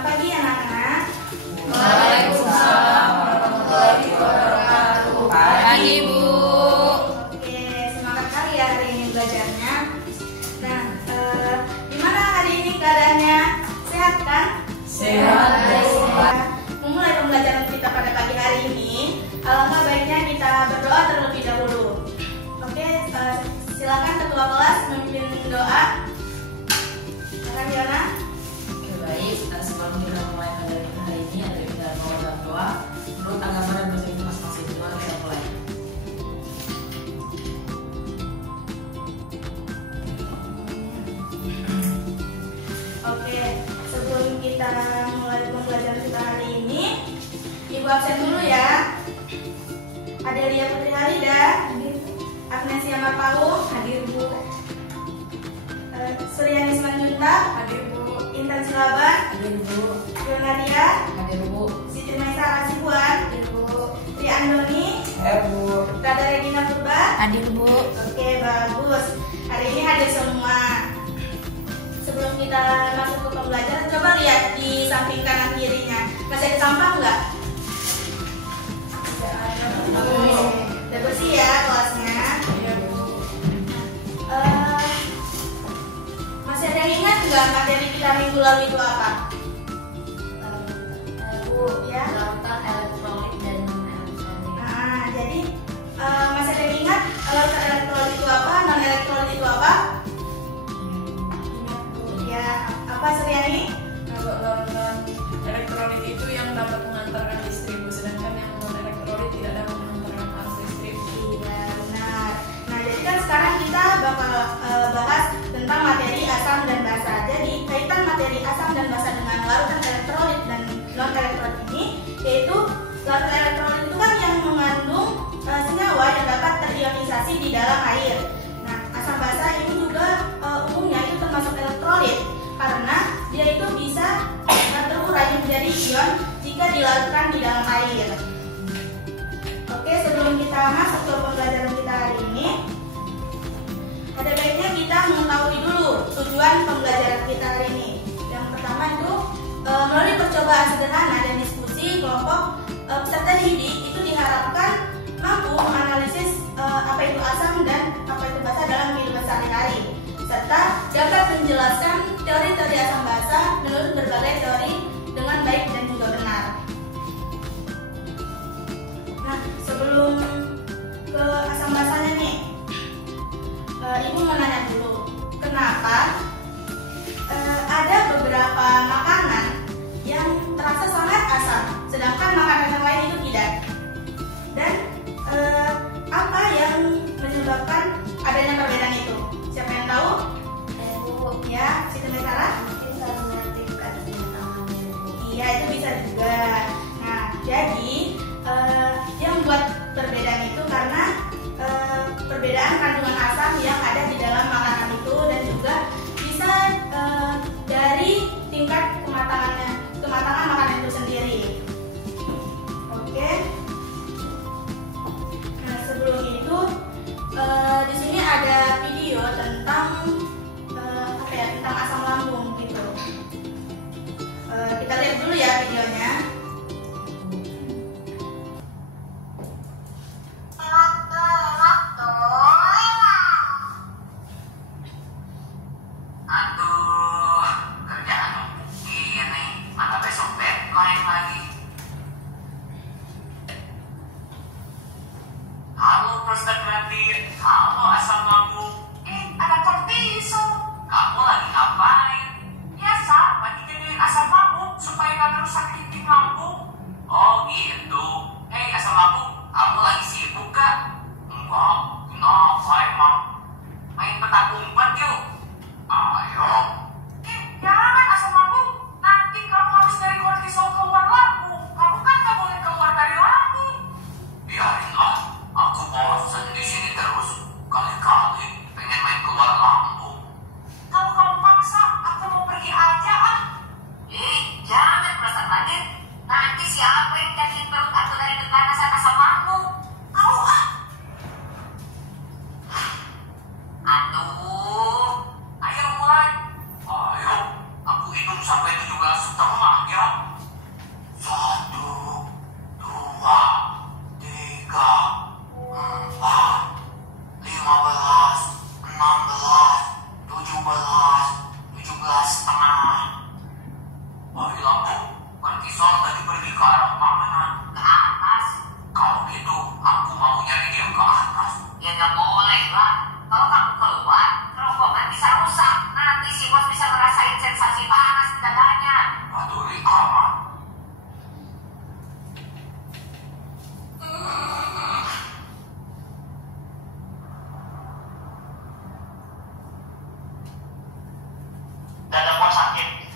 Selamat pagi anak-anak. Waalaikumsalam warahmatullahi wabarakatuh. Pagi, Bu. Oke, semangat kali ya hari ini belajarnya. Nah, gimana hari ini keadaannya? Sehat kan? Sehat, Bu. Memulai pembelajaran kita pada pagi hari ini, alangkah baiknya kita berdoa terlebih dahulu. Oke, silakan ketua kelas memimpin doa. Silakan Diana. Oke, baik. Sebelum kita mulai pembelajaran hari ini, ada kita mau berdoa. Menurut agama dan bahasa kita masing-masing, mari kita mulai. Oke, sebelum kita mulai pembelajaran kita hari ini, Ibu absen dulu ya. Adelia Putri Halida, Agnesia Marpaung, hadir Bu. Suryani Simanjuntak, hadir Bu. Intan Silaban, Hadir, Bu. Yonaria, Hadir, Bu. Siti Maisa Asibuan, hadir Bu. Tri Andoni, Hadir, Bu. Rada Regina Purba, Hadir, Bu. Oke, bagus. Hari ini hadir semua. Sebelum kita masuk ke pembelajaran, coba lihat di samping kanan kirinya. Masih ada sampah nggak? Oke, udah bersih ya kelasnya. Iya, Bu. Masih ada yang ingat nggak materi kita minggu lalu itu apa? Bu, Ya. lautan elektrolit dan non-elektrolit. Nah, jadi masih ada yang ingat lautan elektrolit itu apa? Non elektrolit itu apa? Ya, apa Suryani? Kalau lautan elektrolit itu yang dapat mengantarkan listrik, sedangkan yang non elektrolit tidak dapat mengantarkan arus listrik. Iya, benar. Nah, jadi kan sekarang kita bakal bahas tentang materi asam dan basa. Jadi, kaitan materi asam dan basa dengan lautan elektrolit dan non elektrolit ini, yaitu lautan elektrolit itu kan yang mengandung senyawa yang dapat terionisasi di dalam air. Nah, asam basa ini juga umumnya itu termasuk elektrolit karena dia itu bisa terurai menjadi ion jika dilarutkan di dalam air. Oke, sebelum kita masuk ke pembelajaran kita hari ini, ada baiknya kita mengetahui dulu tujuan pembelajaran kita hari ini. Yang pertama itu melalui percobaan sederhana dan diskusi kelompok peserta didik itu diharapkan mampu menganalisis apa itu asam dan apa itu basa dalam kehidupan sehari-hari, serta dapat menjelaskan teori-teori asam basa menurut berbagai teori dengan baik dan juga benar. Nah, sebelum ke asam basanya nih, Ibu mau nanya dulu, kenapa ada beberapa makanan yang terasa sangat asam, sedangkan makanan yang lain itu tidak? Dan apa yang menyebabkan adanya perbedaan itu? Siapa yang tahu? Ya, Siti Maisara? Mungkin karena tingkat pengetahuannya, Bu. Iya, itu bisa juga. Nah, jadi yang membuat perbedaan itu karena perbedaan kandungan asam yang ada di dalam makanan itu, dan juga bisa dari tingkat kematangan makanan itu sendiri. Oke. Nah, sebelum itu di sini ada video tentang tentang asam lambung gitu. Kita lihat dulu ya videonya. Aduh, kerjaan gini, mana besok deadline lagi. Halo Ustaz Radit, halo asam lambung. Ada kortisol. Kamu lagi ngapain? Biasa, lagi jadiin asam lambung supaya gak merusak dinding lambung. Oh gitu. Hei asam lambung, kamu lagi sibuk gak? Enggak, kenapa emang? Main petak umpet yuk. Ayo. Jangan asam lambung. Nanti kamu harus dari kortisol keluar lambung. Kamu kan gak boleh keluar dari lambung. Biarin lah. Aku bosan di sini terus. Kali-kali pengen main keluar lambung. Kalau kamu maksa, aku mau pergi aja ah. Jangan merasa Radit. Nanti siapa yang jadiin perut pergi ke arah mana? Ke atas. Kalau gitu, aku mau nyari dia ke atas. Ya nggak boleh lah. Kalau kamu keluar, kerongkongan bisa rusak. Nanti si bos bisa ngerasain sensasi panas di dadanya. Peduli amat. Dadaku sakit.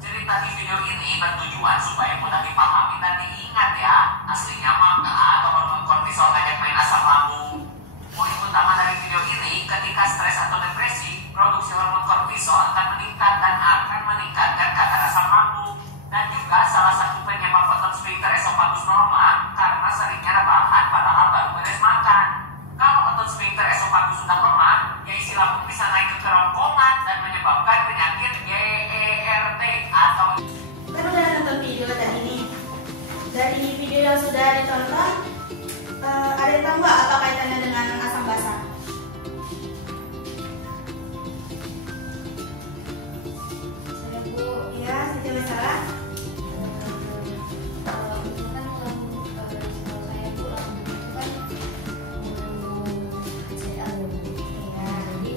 Cerita di video ini bertujuan supaya mudah dipahami dan diingat ya. Aslinya mah nggak ada hormon kortisol ngajak main asam lambung. Poin utama dari video ini, ketika stres atau depresi, produksi hormon kortisol akan meningkat dan akan meningkatkan kadar asam lambung. Dan juga salah satu penyebab otot sphincter esophagus normal karena seringnya rebahan padahal baru beres makan. Kalau otot sphincter esophagus sudah lemah, ya isi lambung bisa naik ke kerongkongan dan menyebabkan penyakit GERD atau. Kan udah nonton video tadi nih. Dari video yang sudah ditonton, ada yang tahu nggak apa kaitannya dengan asam basa? Saya Bu, Iya, Siti Masalah. itu kan lambung, setahu saya Bu, lambung itu kan mengandung HCl ya. Jadi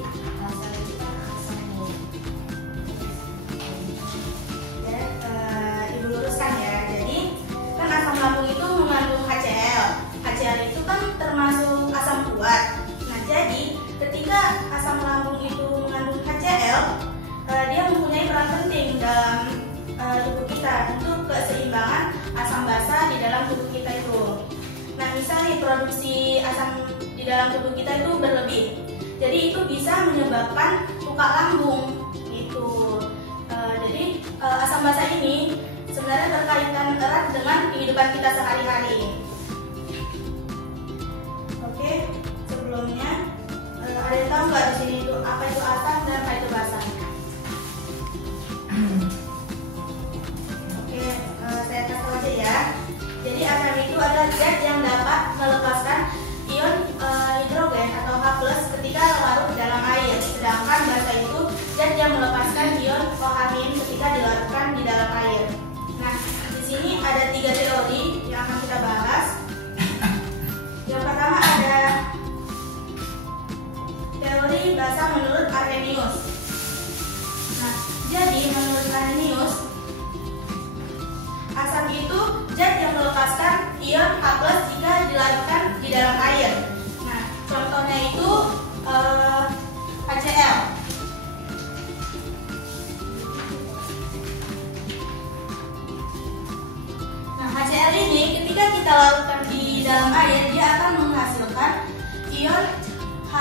asal itu kan asam Bu. Ya, ibu luruskan ya. Jadi kan asam lambung itu mengandung HCl. HCl itu kan termasuk asam kuat. Nah, jadi ketika asam lambung itu mengandung HCl, dia mempunyai peran penting dalam tubuh kita untuk keseimbangan asam basa di dalam tubuh kita itu. Nah, misalnya produksi asam di dalam tubuh kita itu berlebih. Jadi itu bisa menyebabkan luka lambung gitu. Jadi asam basa ini sebenarnya berkaitan erat dengan kehidupan kita sehari-hari. Oke, sebelumnya ada yang tahu nggak di sini itu apa itu asam dan apa itu basa? Oke, saya kasih tahu aja ya. Jadi asam itu adalah zat yang dapat melepaskan ion hidrogen atau H+ ketika larut di dalam air. Sedangkan basa itu zat yang melepaskan ion OH- ketika dilarutkan di dalam air. Nah, di sini ada 3 teori yang akan kita bahas. Yang pertama ada teori basa menurut Arrhenius. Nah, jadi menurut Arrhenius, asam itu zat yang melepaskan ion H+ jika dilarutkan di dalam air. Nah, contohnya itu HCl. Nah, HCl ini ketika kita larutkan di dalam air, dia akan menghasilkan ion H+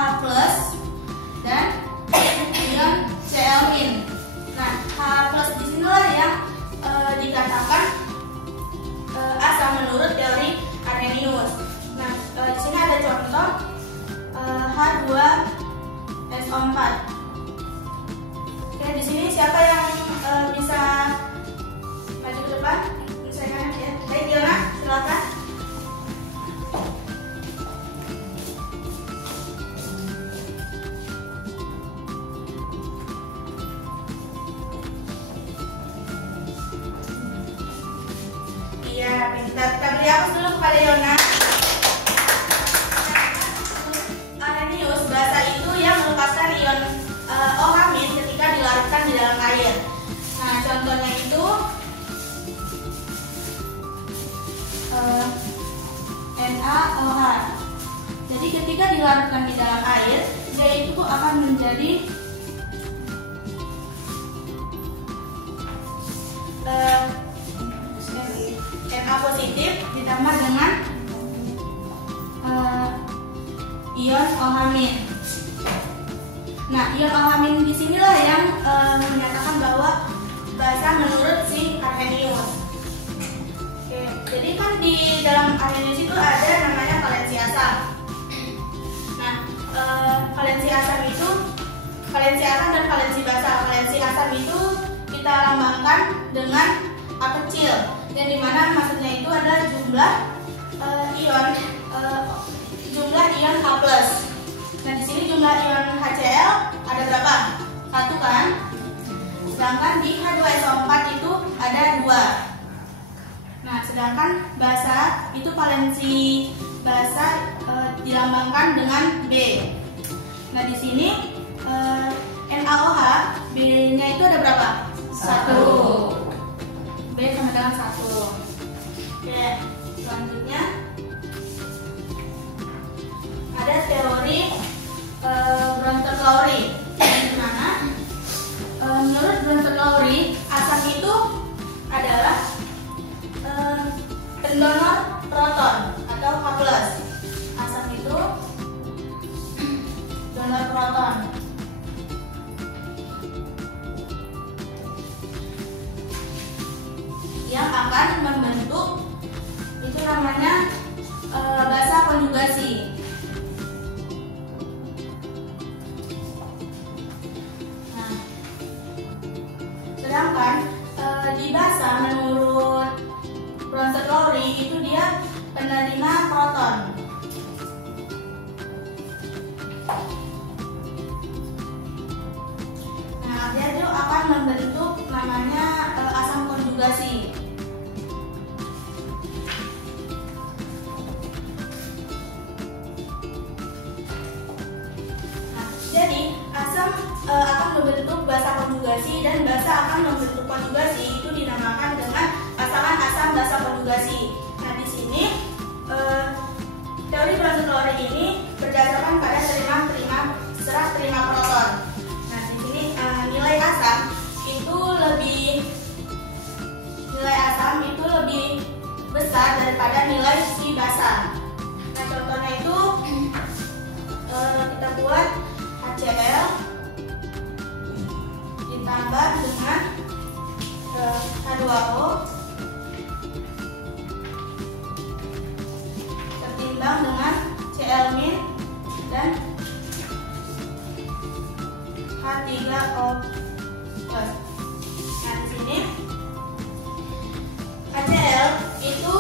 dan ion Cl-. Nah, H+ di sinilah yang dikatakan asam menurut teori Arrhenius. Nah, di sini ada contoh H2SO4. Oke, di sini siapa yang bisa maju ke depan? Misalnya ya. Baik, Diona, silakan. Iya, pintar. Kita beri hapus dulu kepada Yona. Arrhenius, basa itu yang melepaskan ion OH- ketika dilarutkan di dalam air. Nah, contohnya itu NaOH. Jadi ketika dilarutkan di dalam air, dia itu akan menjadi Na positif ditambah dengan ion OH-. Nah, ion OH- di sinilah yang menyatakan bahwa basa menurut si Arrhenius. Oke, jadi kan di dalam Arrhenius itu ada namanya valensi asam. Nah, valensi asam itu valensi asam dan valensi basa. Valensi asam itu kita lambangkan dengan A kecil, yang dimana maksudnya itu adalah jumlah ion H+. Nah, di sini jumlah ion HCl ada berapa? 1 kan? Sedangkan di H2SO4 itu ada 2. sedangkan basa itu valensi basa dilambangkan dengan B. Nah, di sini NaOH B-nya itu ada berapa? 1. B sama dengan 1. Oke, selanjutnya ada teori Brunton-Lowry, di mana menurut Brunton-Lowry asam itu adalah pendonor proton atau H+. Asam itu donor proton. Yang akan membentuk itu namanya basa konjugasi. Nah, sedangkan di basa menurut Brunton-Lowry itu dia penerima proton. Nah, dia itu akan membentuk namanya asam konjugasi. Jadi asam akan membentuk basa konjugasi dan basa akan membentuk konjugasi itu dinamakan dengan pasangan asam basa konjugasi. Nah, di sini teori Brunton-Lowry ini berdasarkan pada serah terima proton. Nah, di sini nilai asam itu lebih besar daripada nilai si basa. Nah, contohnya itu kita buat HCl ditambah dengan H2O tertimbang dengan Cl- dan H3O+. Nah, di sini HCl itu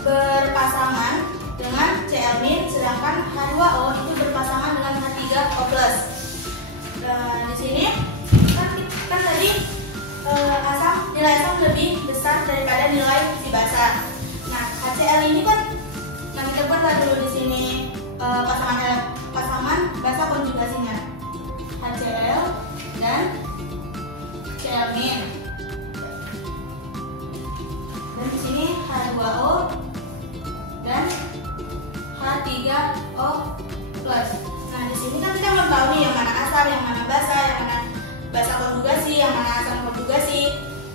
berpasangan dengan Cl-, sedangkan H2O itu berpasangan dengan H3O+. Di sini kan tadi nilai asam lebih besar daripada nilai si basa. Nah, HCl ini kan kita buatlah dulu di sini pasangan basa konjugasinya. HCl dan Cl-. Dan di sini H2O dan H3O+. Nah, di sini kan kita belum tahu nih yang mana asam, yang mana basa, yang mana basa konjugasi, yang mana asam konjugasi.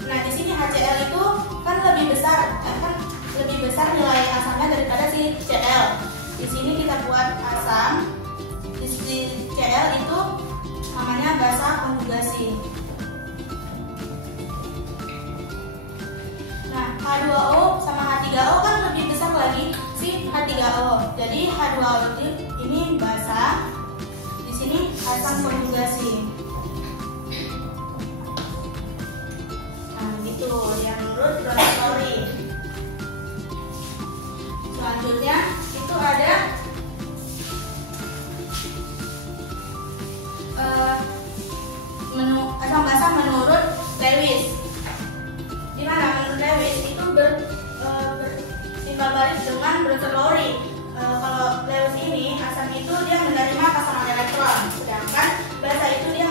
Nah, di sini HCl itu kan lebih besar nilai asamnya daripada si Cl. Di sini kita buat asam. Di sini Cl itu namanya basa konjugasi. Nah, H2O sama H3O kan lebih besar lagi si H3O. Jadi H2O itu ini basa. Di sini asam konjugasi. Nah, gitu yang menurut Brunton-Lowry. Selanjutnya itu ada asam basa menurut Lewis. Di mana menurut Lewis itu bertimbal balik dengan Brunton-Lowry. Kalau Lewis ini asam itu dia menerima pasangan elektron, sedangkan basa itu dia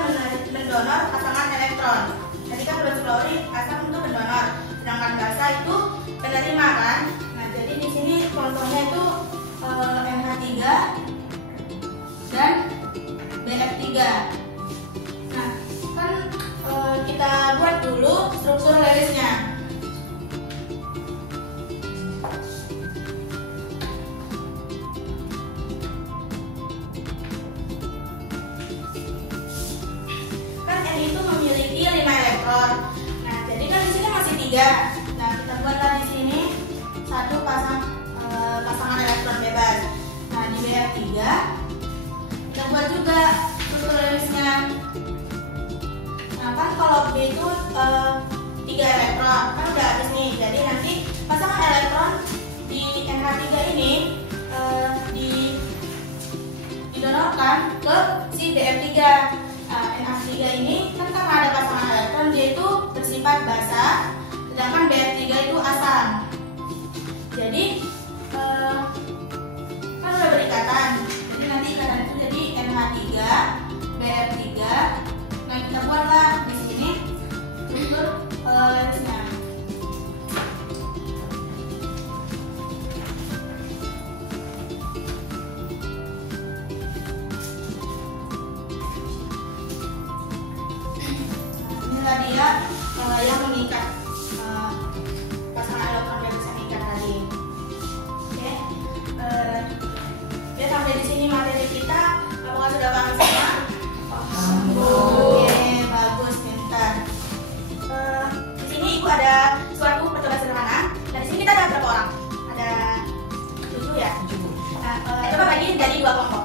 mendonor pasangan elektron. Tadi kan Brunton-Lowry asam itu mendonor, sedangkan basa itu penerima kan. Nah, jadi di sini contohnya itu NH3 dan BF3. Nah, kan kita buat dulu struktur Lewisnya. Kan N itu memiliki 5 elektron. Nah, jadi kan di sini masih 3. Nah, kita buatlah di sini satu pasangan elektron bebas. Nah, di BF3 kita buat juga struktur Lewisnya. Nah, kan kalau B itu 3 elektron, kan udah habis nih. Jadi nanti pasangan elektron di NH3 ini didonorkan ke si BF3. NH3 ini kan karena ada pasangan elektron, dia itu bersifat basa, sedangkan BF3 itu asam. Jadi kan udah berikatan. Jadi nanti ikatan itu jadi NH3, BR3. Nah kita buatlah di sini unsur lensnya. Inilah dia yang mengikat pasangan elektron bebas yang mengikat tadi. Oke, ya sampai di sini materi kita. Apakah sudah paham semua? Oke, bagus, pintar. Di sini ibu ada suatu percobaan sederhana. Nah di sini kita ada berapa orang? Ada 7 ya. Nah, coba bagi jadi 2 kelompok.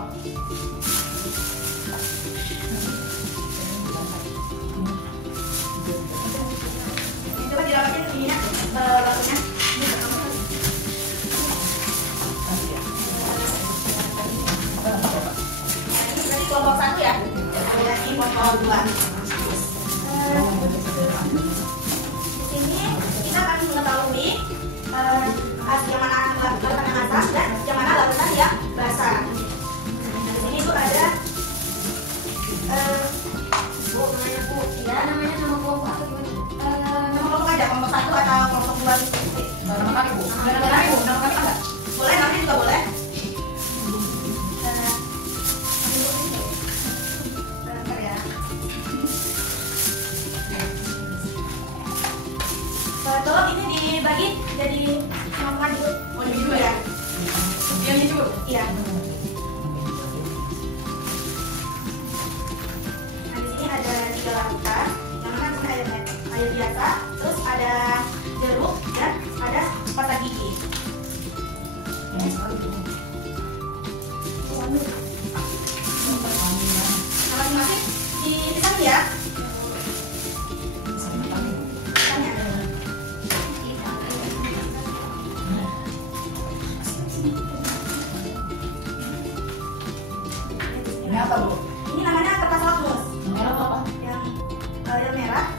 Coba dirapatin ininya, waktunya. Ini berarti kelompok 1 ya. Dan ini kelompok 2. Di sini kita akan mengetahui yang mana larutan yang asam dan yang mana larutan yang basah. Nah, di sini itu ada Bu, namanya Bu. Ya, namanya nama kelompok atau gimana? Nama kelompok aja, kelompok 1 atau kelompok 2 gitu. Nama kami Bu. Nama kami Bu. Nama kami ada. Boleh, nanti juga boleh. Bentar ya. Tolong ini dibagi jadi kelompok dulu. Oh, dibagi dua ya? Yang disebut? Iya. Nah di sini ada 3 larutan, yang mana di sini ada air biasa, terus ada jeruk dan ada pasta gigi. Nah, masing-masing dipisahkan ya. Pisahnya. Ini apa Bu? Ini namanya kertas lakmus. Merah apa? Yang merah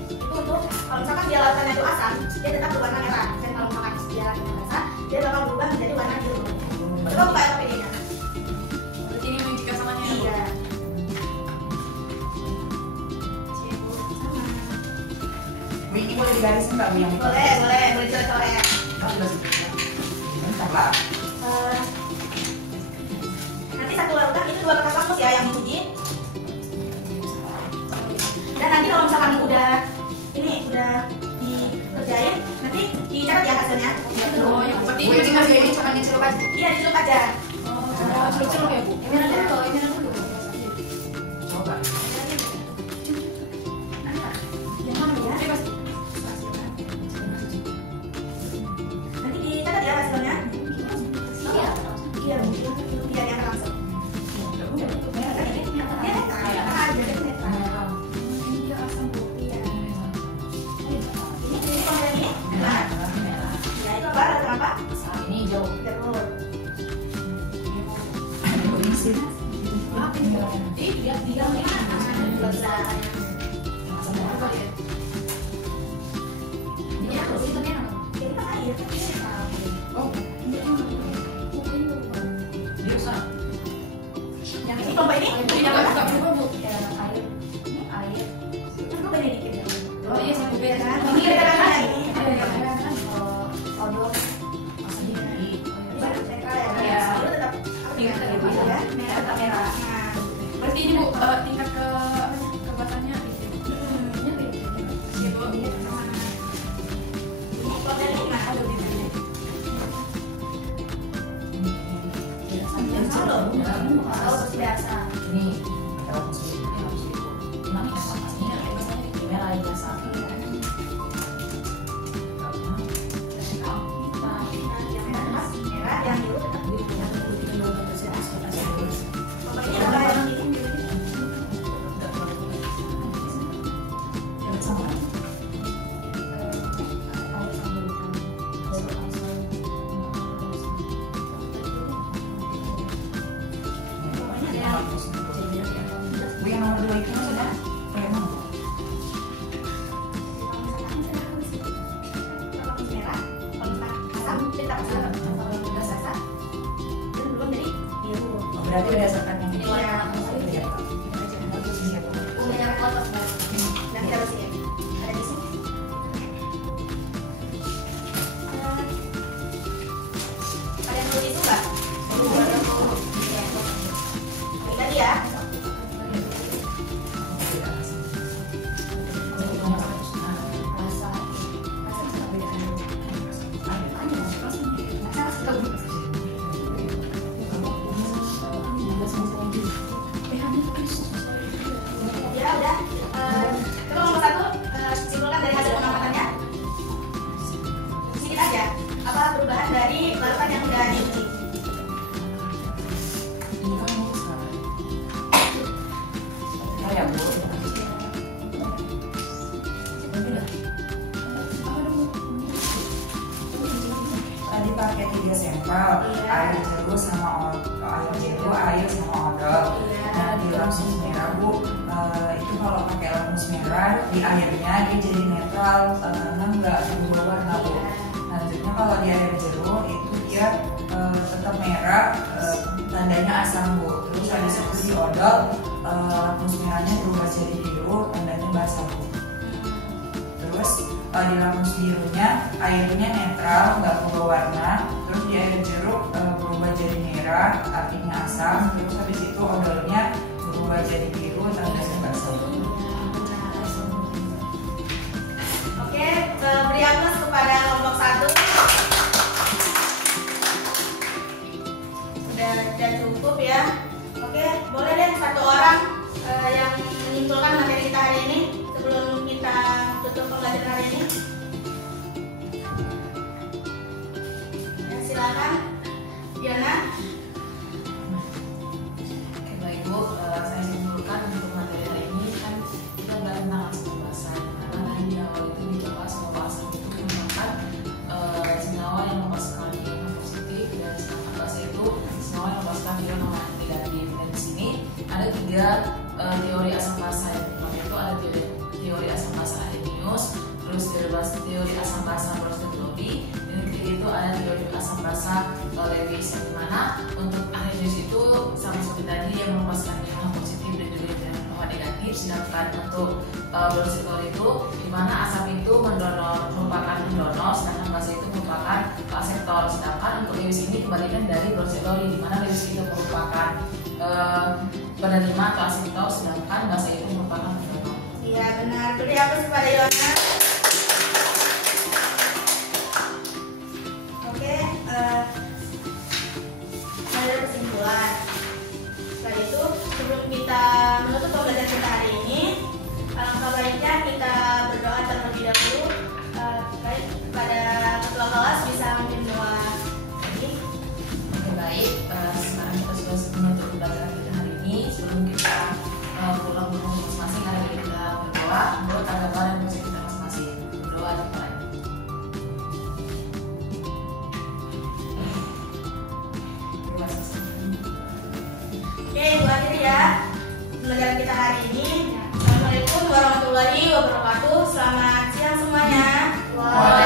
itu untuk kalau misalkan dia larutannya itu asam, dia tetap berwarna merah. Dan kalau misalkan dia larutannya basah, dia bakal berubah menjadi warna biru. Coba buka LPD-nya. Berarti ini menunjukkan samanya ya? Iya. Cibu sama. Bu, ini boleh digarisin nggak Bu yang itu? Boleh coret-coret. Oh, sudah sih. Bentar lah. Nanti satu larutan itu 2 kertas lakmus ya yang diuji. Dan nanti kalau misalkan udah dikerjain, nanti dicatat ya hasilnya. Oh, yang seperti Bu, ini ini masih ini cuma dicelup aja. Iya, dicelup aja. Oh, celup-celup ya Bu? Ini mana dulu? Ini mana dulu? Coba. Yang mana ya? Bebas. Nanti dicatat ya hasilnya. Iya. Iya, biar yang langsung. Iya, Ini dia asam Bu. Iya. ini konten ini. Nah, ya itu apa? Kenapa? Saat ini hijau. Jeruk. Apa ini? Lihat dia ini. Ini apa sih? Ini apa? Ini kan air. Oh, biasa. Yang ini kelompok ini. Tidak buka berubah Bu. Air. Ini air. Kan gue beda dikit ya. Oh iya sih Bu. Beda. Ini beda ini. Odol. Bisa netral ya. Iya. Itu tetap Ingat tadi Bu. ya. Merah tetap merah. Nah, Berarti ini Bu, tingkat kebatannya gitu. Iya Bu. ini konten ini mana? Aduh, di mana? Yang solo. Oh, terus biasa. Ini kalau musuh ini harus itu. Ini aslinya merah yang biasa. Yang merah, yang biru tetap biru. Kelompok ini apa yang ini? Ini asam, kalau dasar asam itu belum jadi biru. Berarti berdasarkan yang Iya. Punya kotak Mbak. Nah kita bersihin. Ada di sini. Ada yang perlu tisu nggak? Ini tadi ya. Ya udah. Coba nomor 1 simpulkan dari hasil pengamatannya. Sedikit aja. Apa perubahan dari larutan yang udah diuji? Ini kan mau sekarang. Oh ya Bu. Tadi pakai 3 sampel, Iya. air jeruk sama air sama odol. Iya. Nah di langsung merah Bu, itu kalau pakai langsung merah di airnya dia jadi netral, nggak berubah warna Bu. Lanjutnya kalau di air jeruk itu dia tetap merah, tandanya asam Bu. Terus habis itu di odol, langsung merahnya berubah jadi biru, tandanya basah Bu. Terus di lamus birunya airnya netral, nggak berubah warna. Terus di air jeruk berubah jadi merah, artinya asam. Terus habis itu odolnya berubah jadi biru, tandanya basah. Oke, beri aplaus kepada kelompok 1. Udah cukup ya. Oke, boleh deh satu orang yang menyimpulkan materi kita hari ini sebelum kita tutup pembelajaran hari ini. Ya, silakan, Diana. Oke, baik Bu, saya simpulkan untuk materi hari ini kan kita belajar tentang asam basa. Karena tadi di awal itu dicoba bahwa asam itu merupakan senyawa yang melepaskan ion positif dan asam basa itu senyawa yang melepaskan ion negatif. Dan di sini ada 3 teori asam basa. Yang pertama itu ada teori asam basa Arrhenius, terus teori asam basa Bronsted-Lowry, dan ketiga itu ada teori asam basa Lewis, yang dimana untuk Arrhenius itu sama seperti tadi yang melepaskan ion positif dan juga ion negatif, sedangkan untuk Bronsted-Lowry itu dimana asam itu merupakan pendonor, sedangkan basa itu merupakan akseptor. Sedangkan untuk Lewis ini kebalikan dari Bronsted-Lowry, dimana Lewis itu merupakan penerima atau akseptor, sedangkan basa itu merupakan pendonor. Iya benar, beri aplaus kepada Yona. Oke, ada kesimpulan. Setelah itu, sebelum kita menutup pembelajaran kita hari ini, alangkah baiknya kita berdoa terlebih dahulu. Baik, kepada ketua kelas bisa memimpin doa ini. Oke, baik, sekarang kita sudah menutup pembelajaran kita hari ini. Sebelum kita pulang ke rumah masing-masing, hari ini kita berdoa menurut agama dan musik kita masing-masing. Berdoa dimulai. Oke, itu akhir ya pembelajaran kita hari ini. Assalamualaikum warahmatullahi wabarakatuh. Selamat siang semuanya. Waalaikumsalam.